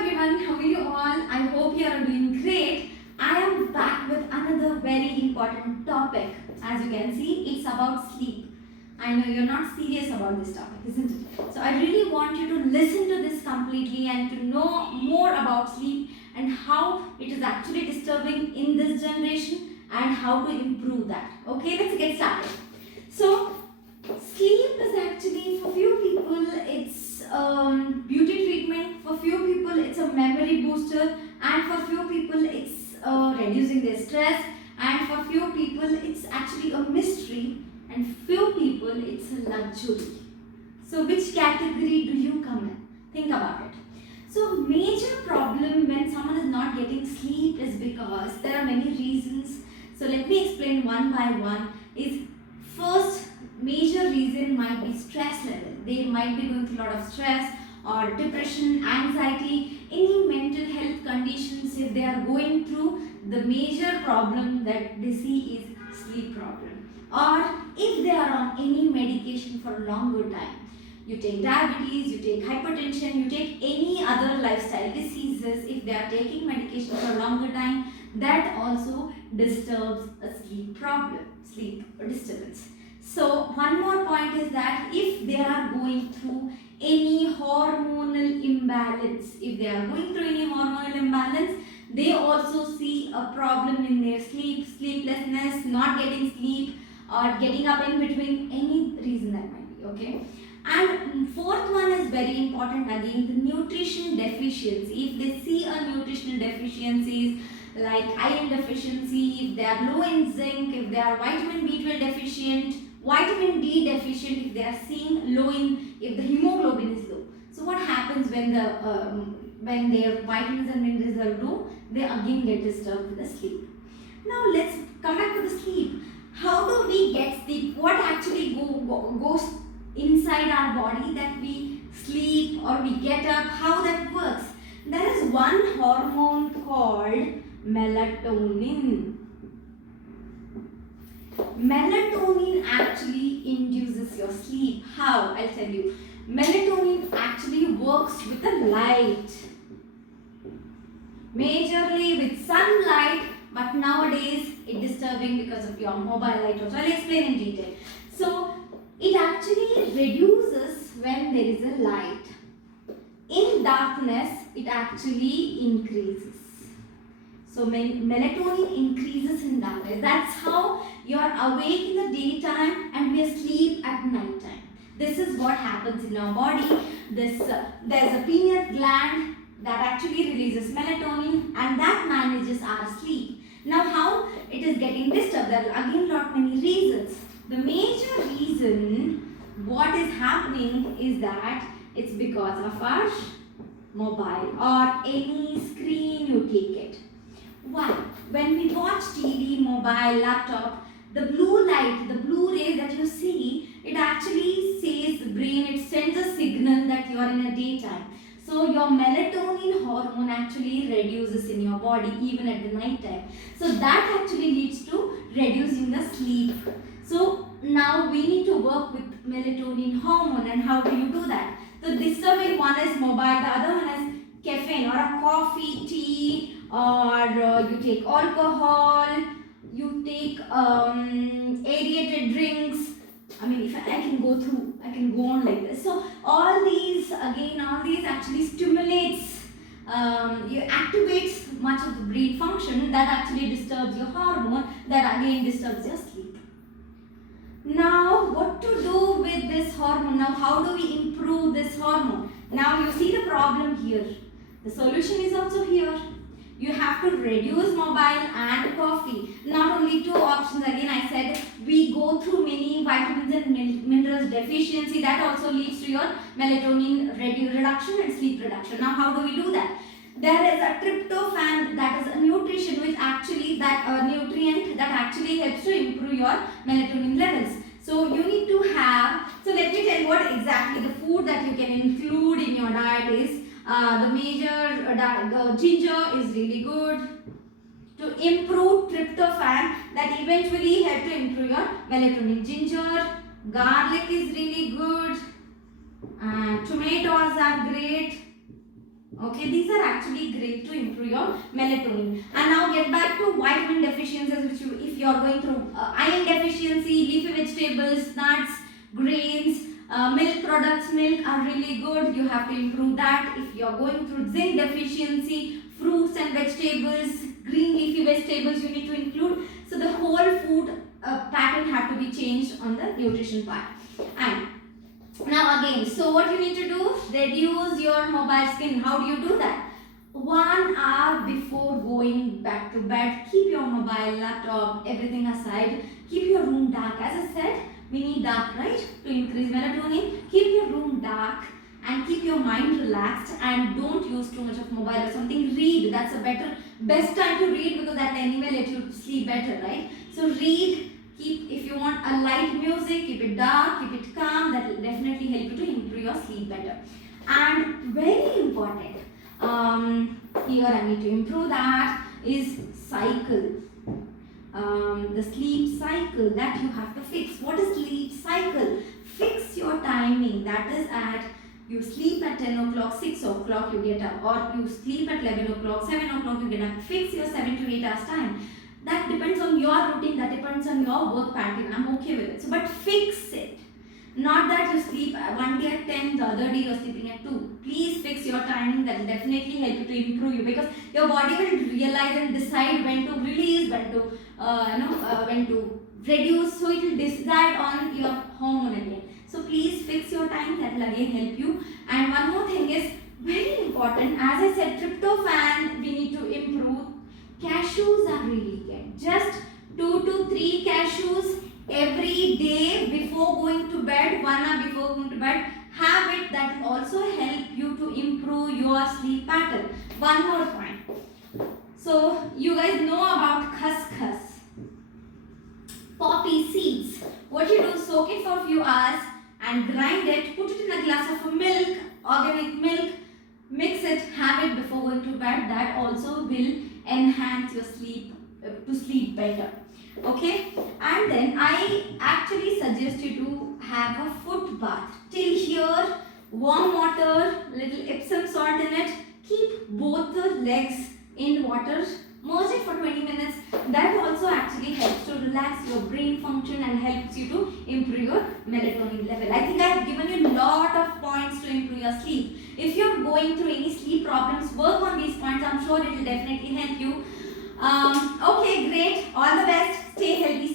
everyone, how are you all? I hope you are doing great. I am back with another very important topic. As you can see, it's about sleep. I know you're not serious about this topic, isn't it? So I really want you to listen to this completely and to know more about sleep and how it is actually disturbing in this generation and how to improve that. Okay, let's get started. So sleep is actually, for few people, it's beauty treatment. For few people, it's a memory booster, and for few people, it's reducing their stress, and for few people, it's actually a mystery, and few people, it's a luxury. So, which category do you come in? Think about it. So, major problem when someone is not getting sleep is because there are many reasons. So, let me explain one by one. Is first major reason might be stress level. They might be going through a lot of stress or depression, anxiety, any mental health conditions. If they are going through, the major problem that they see is sleep problem. Or if they are on any medication for a longer time. You take diabetes, you take hypertension, you take any other lifestyle diseases. If they are taking medication for a longer time, that also disturbs a sleep problem, sleep disturbance. So one more point is that if they are going through any hormonal imbalance, they also see a problem in their sleep, sleeplessness, not getting sleep, or getting up in between, any reason that might be, okay? And fourth one is very important again, the nutrition deficiency. If they see a nutritional deficiencies like iron deficiency, if they are low in zinc, if they are vitamin B12 deficient, vitamin D deficient, if they are seeing low in, if the hemoglobin is low. So what happens when their vitamins and minerals are low? They again get disturbed with the sleep. Now let's come back to the sleep. How do we get sleep? What actually goes inside our body that we sleep or we get up? How that works? There is one hormone called melatonin. Melatonin actually induces your sleep. How? I'll tell you. Melatonin actually works with the light. Majorly with sunlight, but nowadays it's disturbing because of your mobile light also. I'll explain in detail. So it actually reduces when there is a light. In darkness, it actually increases. So melatonin increases in darkness. That's how you are awake in the daytime and we are asleep at night time. This is what happens in our body. There's a pineal gland that actually releases melatonin and that manages our sleep. Now how it is getting disturbed? There are again lot many reasons. The major reason what is happening is that it's because of our mobile or any screen you take it. Why? When we watch TV, mobile, laptop, the blue light, the blue rays that you see, it actually says the brain, it sends a signal that you are in a daytime. So your melatonin hormone actually reduces in your body even at the night time. So that actually leads to reducing the sleep. So now we need to work with melatonin hormone, and how do you do that? So disturbing one is mobile, the other one is caffeine or a coffee, tea, or you take alcohol, you take aerated drinks. I mean, if I can go on like this. So all these actually stimulates, you activates much of the brain function that actually disturbs your hormone, that again disturbs your sleep. Now what to do with this hormone? Now how do we improve this hormone? Now you see the problem here. The solution is also here. You have to reduce mobile and coffee. Not only two options, again I said we go through many vitamins and minerals deficiency, that also leads to your melatonin reduction and sleep reduction. Now how do we do that? There is a tryptophan, that is a nutrition which actually, nutrient that actually helps to improve your melatonin levels. So you need to have, so let me tell you what exactly the food that you can include in your diet is. The ginger is really good to improve tryptophan, that eventually help to improve your melatonin. Ginger, garlic is really good, and tomatoes are great. Okay, these are actually great to improve your melatonin. And now get back to vitamin deficiencies, which if you are going through iron deficiency, leafy vegetables, nuts, grains, milk products, milk are really good. You have to improve that. If you are going through zinc deficiency, fruits and vegetables, green leafy vegetables you need to include. So the whole food pattern have to be changed on the nutrition part. And now again, so what you need to do? Reduce your mobile screen. How do you do that? 1 hour before going back to bed, keep your mobile, laptop, everything aside. Keep your room dark. As I said, we need dark, right? To increase melatonin. Keep your room dark and keep your mind relaxed, and don't use too much of mobile or something. Read. That's a best time to read, because that anyway let you sleep better, right? So read. Keep, if you want a light music, keep it dark, keep it calm. That will definitely help you to improve your sleep better. And very important, here I need to improve that, is cycle. The sleep cycle that you have to fix. What is sleep cycle? Fix your timing. That is, at you sleep at 10 o'clock, 6 o'clock you get up, or you sleep at 11 o'clock, 7 o'clock you get up. Fix your 7 to 8 hours time. That depends on your routine, that depends on your work pattern. I'm okay with it. So, but fix it. Not that you sleep one day at 10, the other day you're sleeping at 2. Please fix your timing. That will definitely help you to improve you, because your body will realize and decide when to release, when to when to reduce. So it will decide on your hormone again. So please fix your time. That will again help you. And one more thing is very important. As I said, tryptophan we need to improve. Cashews are really good. Just 2 to 3 cashews every day before going to bed, 1 hour before going to bed. Have it. That will also help you to improve your sleep pattern. One more point. So you guys know about khaskhas, poppy seeds. What you do, soak it for a few hours and grind it, put it in a glass of milk, organic milk, mix it, have it before going to bed. That also will enhance your sleep, to sleep better. Okay, and then I actually suggest you to have a foot bath. Till here, warm water, little Epsom salt in it. Keep both the legs in water, merge it for 20 minutes. That also actually helps to relax your brain function and helps you to improve your melatonin level. I think I have given you a lot of points to improve your sleep. If you're going through any sleep problems, work on these points. I'm sure it will definitely help you. Okay, great. All the best. Stay healthy.